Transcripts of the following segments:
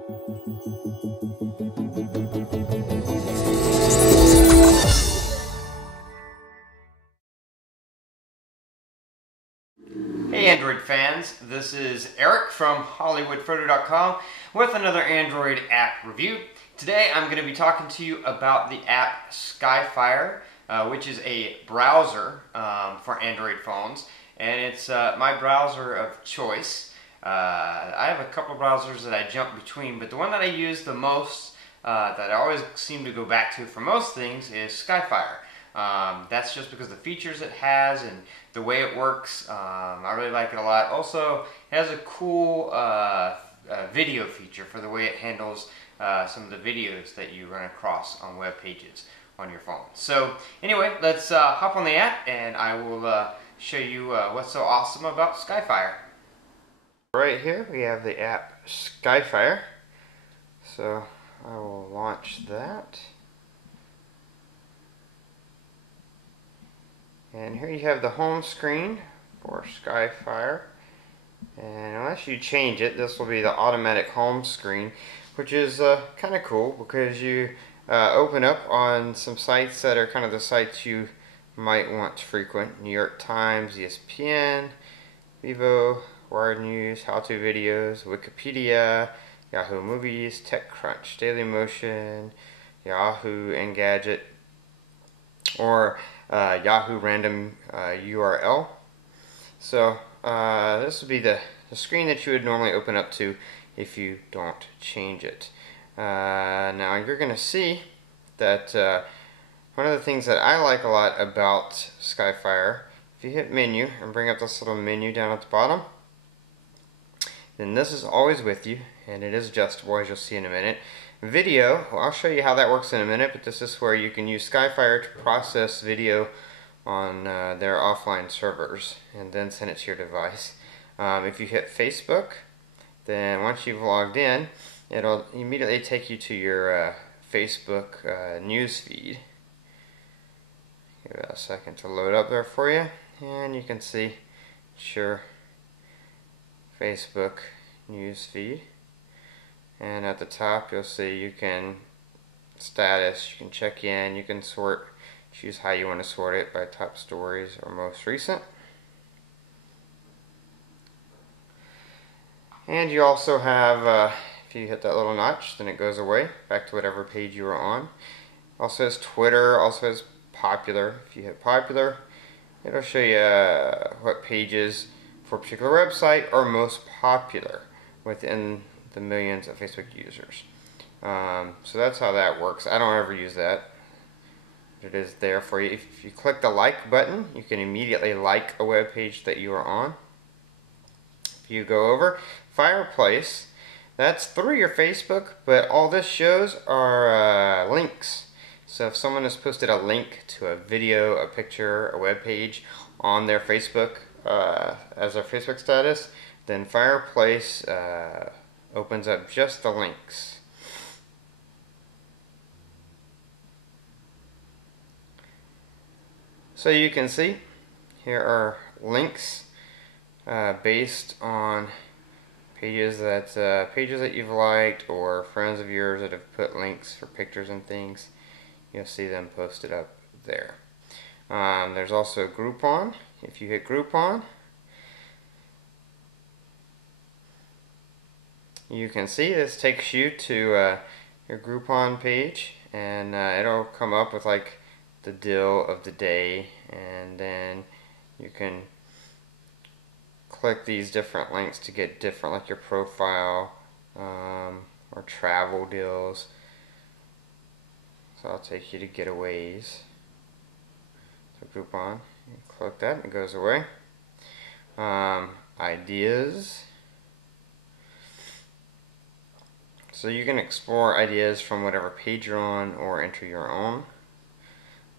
Hey Android fans, this is Eric from hollywoodfrodo.com with another Android app review. Today I'm going to be talking to you about the app Skyfire, which is a browser for Android phones, and it's my browser of choice. I have a couple of browsers that I jump between, but the one that I use the most, that I always seem to go back to for most things, is Skyfire. That's just because the features it has and the way it works. I really like it a lot. Also, it has a cool video feature for the way it handles some of the videos that you run across on web pages on your phone. So anyway, let's hop on the app and I will show you what's so awesome about Skyfire. Right here we have the app Skyfire. So I will launch that. And here you have the home screen for Skyfire, and unless you change it, this will be the automatic home screen, which is kind of cool because you open up on some sites that are kind of the sites you might want to frequent: New York Times, ESPN, Vivo, Wired News, how-to videos, Wikipedia, Yahoo Movies, TechCrunch, Dailymotion, Yahoo Engadget, or Yahoo Random URL. So this would be the screen that you would normally open up to if you don't change it. Now you're going to see that one of the things that I like a lot about Skyfire, if you hit menu and bring up this little menu down at the bottom, then this is always with you, and it is adjustable, as you'll see in a minute. Video, well, I'll show you how that works in a minute, but this is where you can use Skyfire to process video on their offline servers and then send it to your device. If you hit Facebook, then once you've logged in, it'll immediately take you to your Facebook news feed. Give it a second to load up there for you, and you can see your Facebook news feed. And at the top you'll see you can status, you can check in, you can sort, choose how you want to sort it by top stories or most recent. And you also have, if you hit that little notch, then it goes away back to whatever page you were on. Also has Twitter, also has popular. If you hit popular, it'll show you what pages for a particular website are most popular within the millions of Facebook users. So that's how that works. I don't ever use that. It is there for you. If you click the like button, you can immediately like a web page that you are on. If you go over Fireplace, that's through your Facebook, but all this shows are links. So if someone has posted a link to a video, a picture, a web page on their Facebook as their Facebook status, then Fireplace opens up just the links. So you can see here are links based on pages that you've liked or friends of yours that have put links for pictures and things. You'll see them posted up there. There's also Groupon. If you hit Groupon, you can see this takes you to your Groupon page, and it'll come up with like the deal of the day, and then you can click these different links to get different, like your profile or travel deals. So I'll take you to Getaways. So Groupon, you click that and it goes away. Ideas. So you can explore ideas from whatever page you're on or enter your own.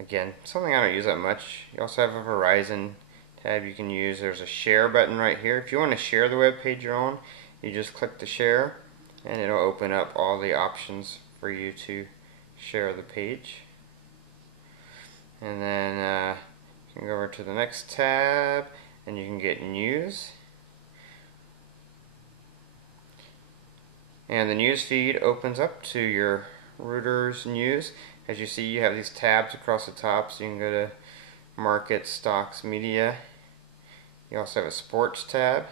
Again, something I don't use that much. You also have a Verizon tab you can use. There's a share button right here. If you want to share the web page you're on, you just click the share and it'll open up all the options for you to share the page. And then you can go over to the next tab and you can get news. And the news feed opens up to your Reuters news. As you see, you have these tabs across the top, so you can go to markets, stocks, media. You also have a sports tab.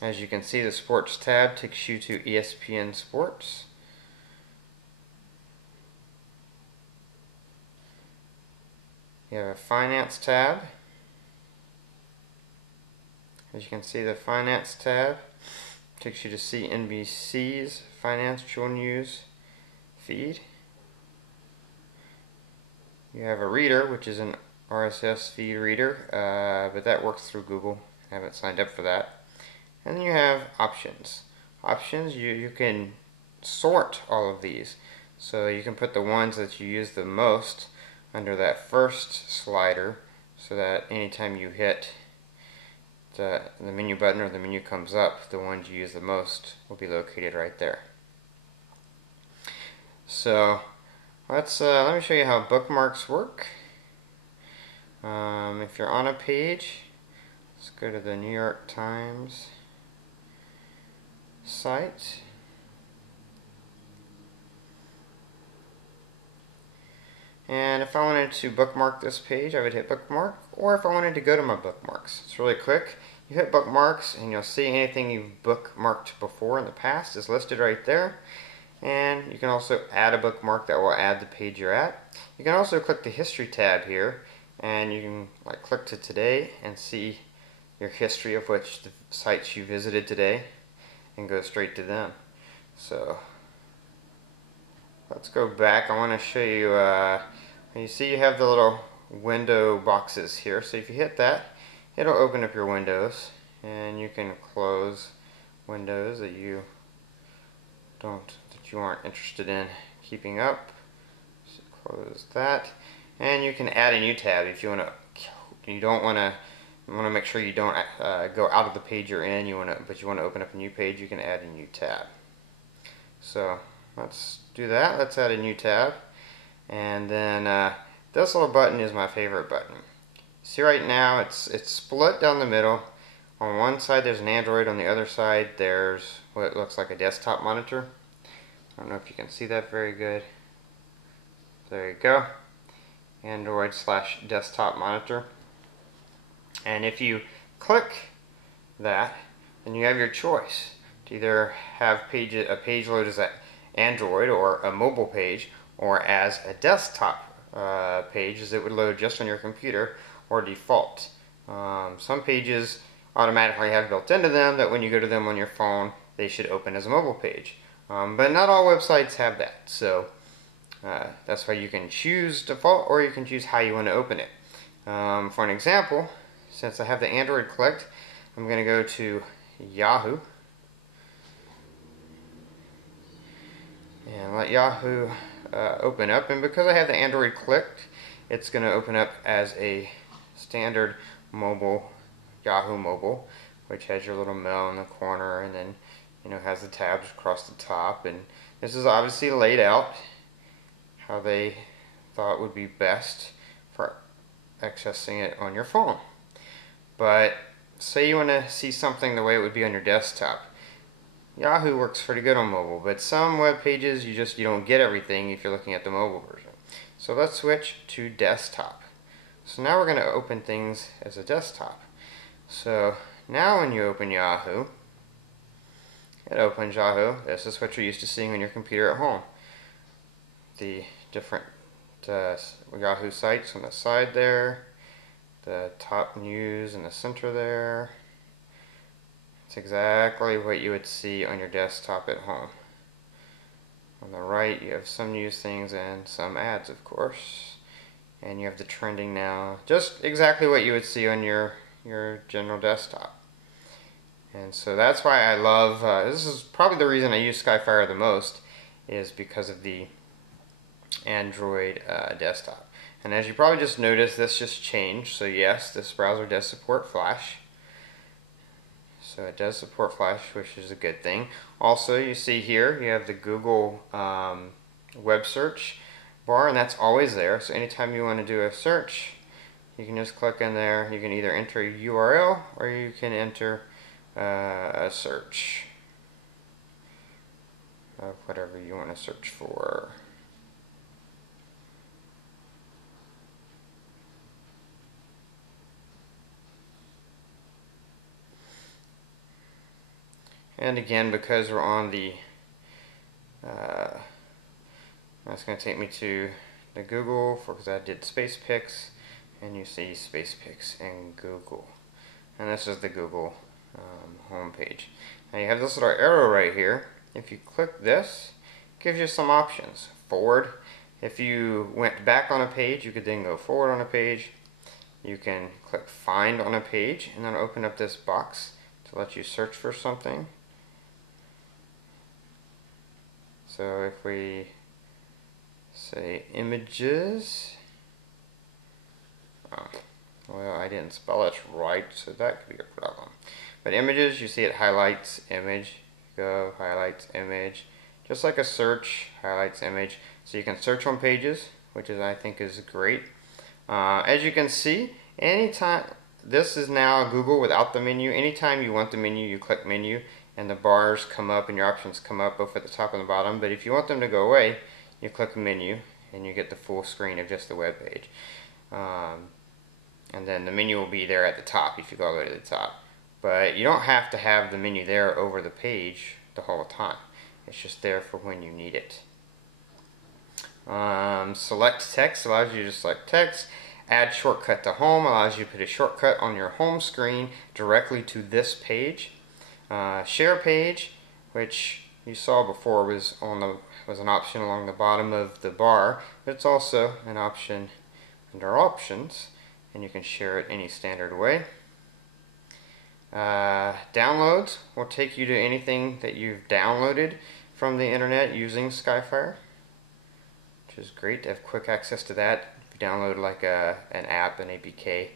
As you can see, the sports tab takes you to ESPN Sports. You have a finance tab. As you can see, the finance tab takes you to CNBC's financial news feed. You have a reader, which is an RSS feed reader, but that works through Google. I haven't signed up for that. And then you have options. Options, you can sort all of these. So you can put the ones that you use the most under that first slider, so that anytime you hit the menu button or the menu comes up, the ones you use the most will be located right there. So let me show you how bookmarks work. If you're on a page, let's go to the New York Times site. And if I wanted to bookmark this page, I would hit bookmark, or if I wanted to go to my bookmarks, it's really quick. You hit bookmarks and you'll see anything you've bookmarked before in the past is listed right there. And you can also add a bookmark that will add the page you're at. You can also click the history tab here, and you can click to today and see your history of which the sites you visited today and go straight to them. So let's go back. I want to show you, you see you have the little window boxes here. So if you hit that, it'll open up your windows, and you can close windows that you aren't interested in keeping up. So close that, and you can add a new tab if you want to. You want to make sure you don't go out of the page you're in. But you want to open up a new page. You can add a new tab. So let's do that. Let's add a new tab, and then this little button is my favorite button. See, right now it's split down the middle. On one side there's an Android, on the other side there's what looks like a desktop monitor. I don't know if you can see that very good. There you go. Android/desktop monitor. And if you click that, then you have your choice to either have a page load as an Android or a mobile page, or as a desktop page, as it would load just on your computer, or default. Some pages automatically have built into them that when you go to them on your phone, they should open as a mobile page. But not all websites have that, so that's why you can choose default, or you can choose how you want to open it. For an example, since I have the Android clicked, I'm going to go to Yahoo and let Yahoo open up. And because I have the Android clicked, it's going to open up as a standard mobile, Yahoo mobile, which has your little mail in the corner, and then has the tabs across the top. And this is obviously laid out how they thought would be best for accessing it on your phone. But say you want to see something the way it would be on your desktop. Yahoo works pretty good on mobile, but some web pages you don't get everything if you're looking at the mobile version. So let's switch to desktop. So now we're going to open things as a desktop. So now when you open Yahoo, it opens Yahoo. This is what you're used to seeing on your computer at home. The different Yahoo sites on the side there, the top news in the center there. It's exactly what you would see on your desktop at home. On the right you have some news things and some ads, of course. And you have the trending now. Just exactly what you would see on your general desktop. And so that's why I love, this is probably the reason I use Skyfire the most, is because of the Android desktop. And as you probably just noticed, this just changed. So yes, this browser does support Flash. So it does support Flash, which is a good thing. Also, you see here, you have the Google web search bar, and that's always there. So anytime you want to do a search, you can just click in there. You can either enter a URL or you can enter a search of whatever you want to search for. And again, because we're on the, that's going to take me to the Google, because I did Space Pics, and you see Space Pics in Google. And this is the Google home page. Now you have this little arrow right here. If you click this, it gives you some options. Forward. If you went back on a page, you could then go forward on a page. You can click Find on a page, and then open up this box to let you search for something. So if we say images, well, I didn't spell it right, so that could be a problem. But images, you see it highlights image, go highlights image, just like a search, highlights image. So you can search on pages, which is, I think, is great. As you can see, anytime, this is now Google without the menu. Anytime you want the menu, you click menu, and the bars come up and your options come up both at the top and the bottom. But if you want them to go away, you click menu and you get the full screen of just the web page. And then the menu will be there at the top if you go all the way to the top. But you don't have to have the menu there over the page the whole time. It's just there for when you need it. Select text allows you to select text. Add shortcut to home allows you to put a shortcut on your home screen directly to this page. Share page, which you saw before was an option along the bottom of the bar, but it's also an option under options, and you can share it any standard way. Downloads will take you to anything that you've downloaded from the internet using Skyfire, which is great to have quick access to that. If you download like an app, an APK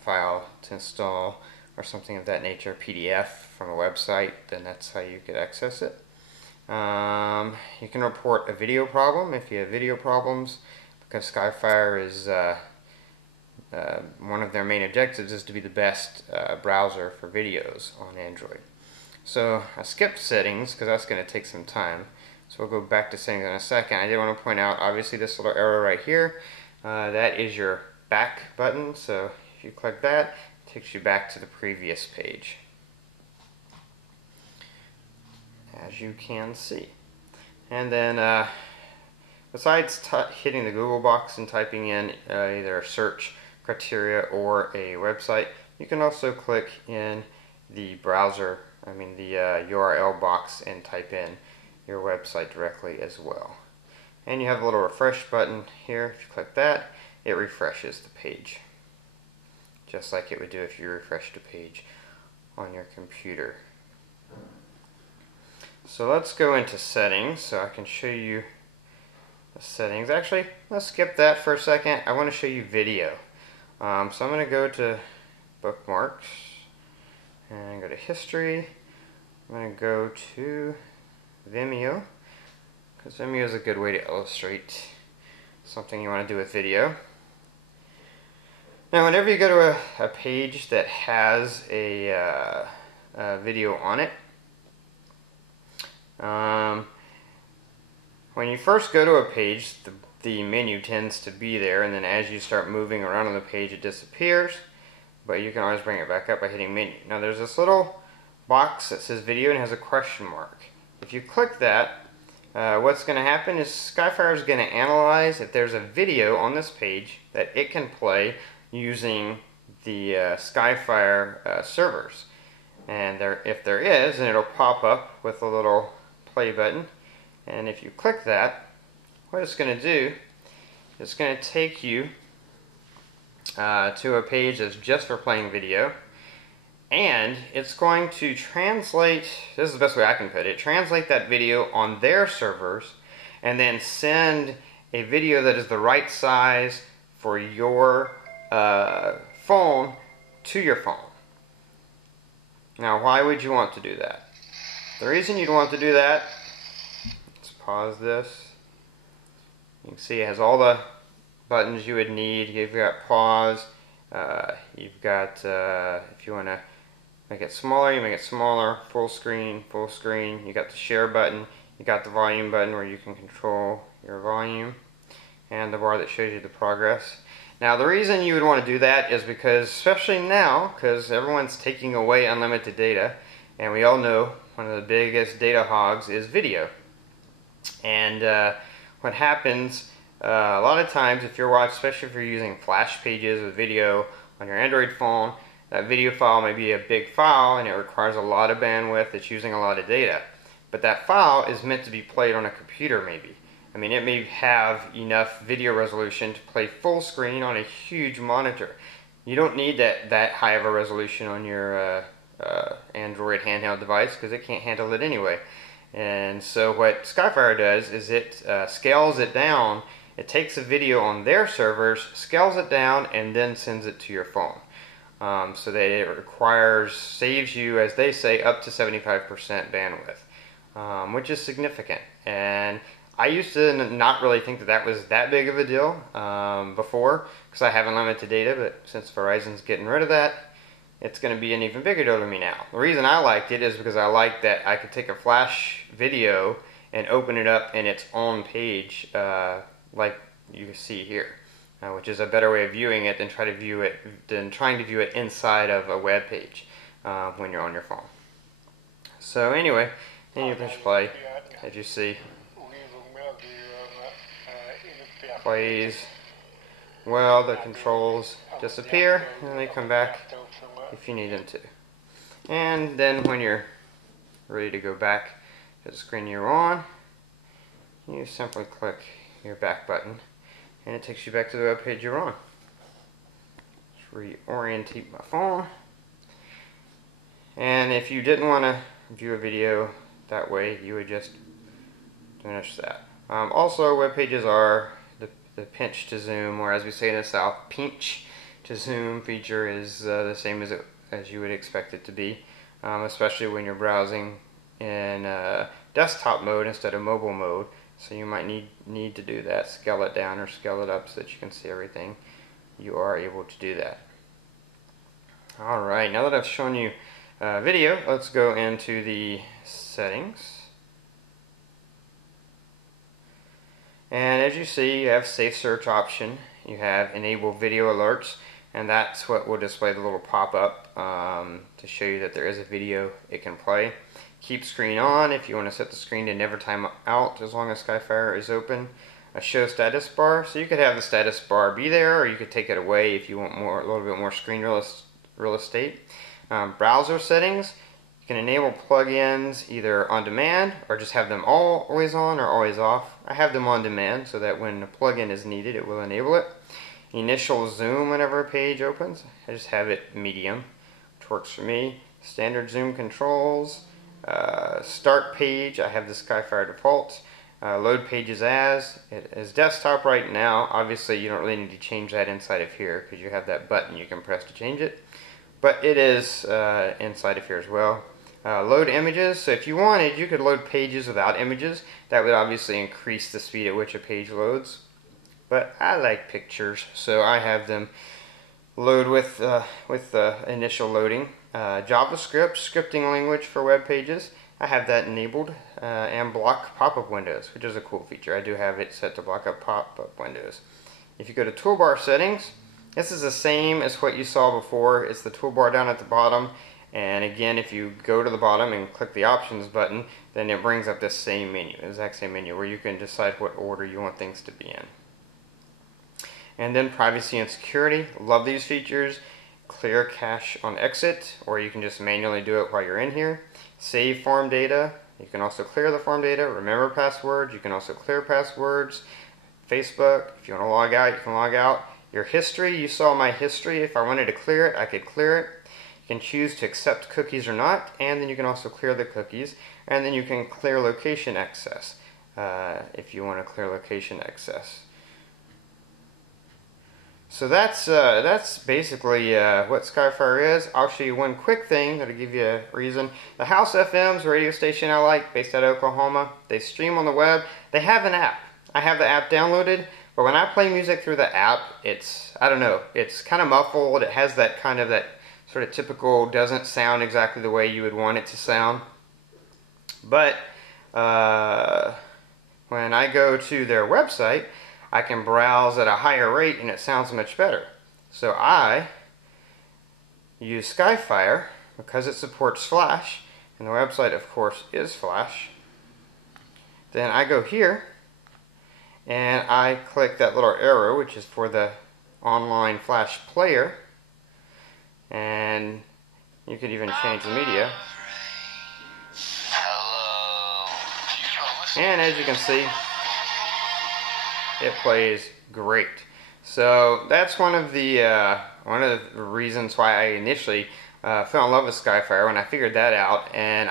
file to install, or something of that nature, PDF from a website, then that's how you could access it. You can report a video problem if you have video problems, because Skyfire is one of their main objectives is to be the best browser for videos on Android. So I skipped settings because that's going to take some time. So we'll go back to settings in a second. I did want to point out, obviously, this little arrow right here, that is your back button. So if you click that, it takes you back to the previous page, as you can see. And then besides hitting the Google box and typing in either a search criteria or a website, you can also click in the browser, the URL box, and type in your website directly as well. And you have a little refresh button here. If you click that, it refreshes the page, just like it would do if you refreshed a page on your computer. So let's go into settings so I can show you the settings. Actually, let's skip that for a second. I want to show you video. So I'm going to go to bookmarks and go to history. I'm going to go to Vimeo, because Vimeo is a good way to illustrate something you want to do with video. Now, whenever you go to a page that has a video on it, when you first go to a page, the menu tends to be there, and then as you start moving around on the page, it disappears, but you can always bring it back up by hitting menu. Now, there's this little box that says video and has a question mark. If you click that, what's going to happen is Skyfire is going to analyze if there's a video on this page that it can play using the Skyfire servers. And if there is, then it'll pop up with a little play button. And if you click that, what it's going to do, it's going to take you to a page that's just for playing video. And it's going to translate, this is the best way I can put it, translate that video on their servers and then send a video that is the right size for your phone to your phone. Now, why would you want to do that? The reason you'd want to do that, let's pause this. You can see it has all the buttons you would need. You've got pause. You've got, if you want to make it smaller, you make it smaller. Full screen, full screen. You got the share button. You got the volume button where you can control your volume. And the bar that shows you the progress. Now the reason you would want to do that is because, especially now, because everyone's taking away unlimited data, and we all know one of the biggest data hogs is video. And what happens a lot of times if you're watching, especially if you're using flash pages with video on your Android phone, that video file may be a big file and it requires a lot of bandwidth, it's using a lot of data. But that file is meant to be played on a computer maybe. I mean, it may have enough video resolution to play full screen on a huge monitor. You don't need that high of a resolution on your Android handheld device because it can't handle it anyway. And so what Skyfire does is it scales it down. It takes a video on their servers, scales it down, and then sends it to your phone. So that it saves you, as they say, up to 75% bandwidth, which is significant. And I used to not really think that was that big of a deal before, because I have unlimited data, but since Verizon's getting rid of that, it's going to be an even bigger deal to me now. The reason I liked it is because I liked that I could take a flash video and open it up in its own page, like you can see here, which is a better way of viewing it than trying to view it inside of a web page when you're on your phone. So anyway, then you push play, as you see. Plays. Well, the controls disappear and they come back if you need them to. And then when you're ready to go back to the screen you're on, you simply click your back button and it takes you back to the web page you're on. Just reorientate my phone. And if you didn't want to view a video that way, you would just finish that. Also, web pages are the pinch to zoom, or as we say in the South, pinch to zoom feature is the same as you would expect it to be, especially when you're browsing in desktop mode instead of mobile mode. So you might need to do that, scale it down or scale it up so that you can see everything. You are able to do that. Alright, now that I've shown you video, let's go into the settings. And as you see, you have safe search option, you have enable video alerts, and that's what will display the little pop-up to show you that there is a video it can play. Keep screen on if you want to set the screen to never time out as long as Skyfire is open. A show status bar, so you could have the status bar be there, or you could take it away if you want a little bit more screen real estate. Browser settings. You can enable plugins either on demand or just have them always on or always off. I have them on demand so that when a plugin is needed it will enable it. Initial zoom whenever a page opens, I just have it medium, which works for me. Standard zoom controls. Start page, I have the Skyfire default. Load pages as, it is desktop right now. Obviously you don't really need to change that inside of here because you have that button you can press to change it. But it is inside of here as well. Load images, so if you wanted, you could load pages without images. That would obviously increase the speed at which a page loads. But I like pictures, so I have them load with initial loading. JavaScript, scripting language for web pages, I have that enabled. And block pop-up windows, which is a cool feature. I do have it set to block up pop-up windows. If you go to toolbar settings, this is the same as what you saw before. It's the toolbar down at the bottom. And again, if you go to the bottom and click the options button, then it brings up this same menu, exact same menu, where you can decide what order you want things to be in. And then privacy and security, love these features. Clear cache on exit, or you can just manually do it while you're in here. Save form data, you can also clear the form data. Remember passwords, you can also clear passwords. Facebook, if you want to log out, you can log out. Your history, you saw my history. If I wanted to clear it, I could clear it. You can choose to accept cookies or not, and then you can also clear the cookies, and then you can clear location access if you want to clear location access. So that's basically what Skyfire is. I'll show you one quick thing that'll give you a reason. The House FM's a radio station I like, based out of Oklahoma. They stream on the web. They have an app. I have the app downloaded, But when I play music through the app, it's, I don't know, it's kind of muffled. It has that kind of that sort of typical, doesn't sound exactly the way you would want it to sound. But when I go to their website, I can browse at a higher rate and it sounds much better. So I use Skyfire because it supports Flash, and the website of course is Flash. Then I go here and I click that little arrow, which is for the online Flash player, and you could even change the media. And as you can see, it plays great. So that's one of the reasons why I initially fell in love with Skyfire when I figured that out. And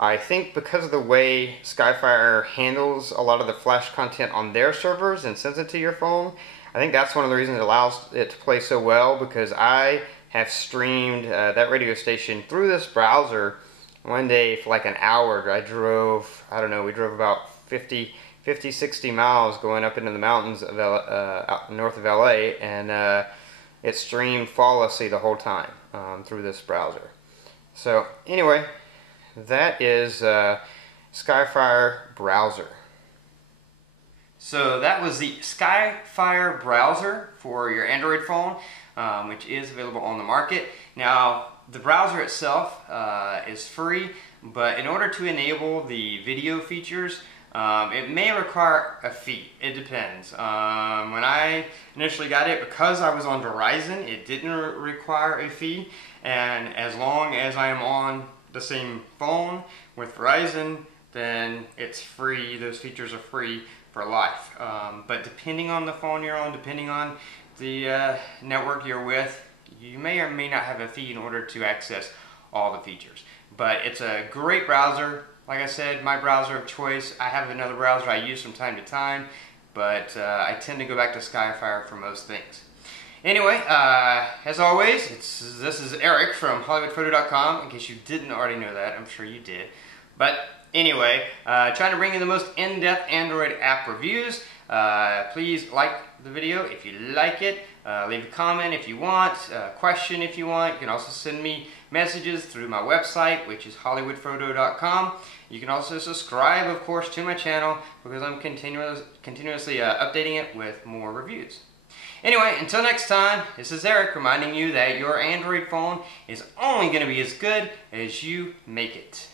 I think because of the way Skyfire handles a lot of the Flash content on their servers and sends it to your phone, I think that's one of the reasons it allows it to play so well, because I have streamed that radio station through this browser one day for like an hour. I drove, I don't know, we drove about 50, 60 miles going up into the mountains of out north of LA, and it streamed flawlessly the whole time through this browser. So anyway, that is Skyfire browser. So that was the Skyfire browser for your Android phone, which is available on the market. Now, the browser itself is free, but in order to enable the video features, it may require a fee. It depends. When I initially got it, because I was on Verizon, it didn't require a fee, and as long as I am on the same phone with Verizon, then it's free. Those features are free for life. But depending on the phone you're on, depending on the network you're with, you may or may not have a fee in order to access all the features. But it's a great browser. Like I said, my browser of choice. I have another browser I use from time to time, but I tend to go back to Skyfire for most things. Anyway, as always, this is Eric from hollywoodfrodo.com, in case you didn't already know that. I'm sure you did. But anyway, trying to bring you the most in-depth Android app reviews. Please like the video if you like it. Leave a comment if you want, a question if you want. You can also send me messages through my website, which is hollywoodfrodo.com. You can also subscribe, of course, to my channel, because I'm continuously updating it with more reviews. Anyway, until next time, this is Eric reminding you that your Android phone is only going to be as good as you make it.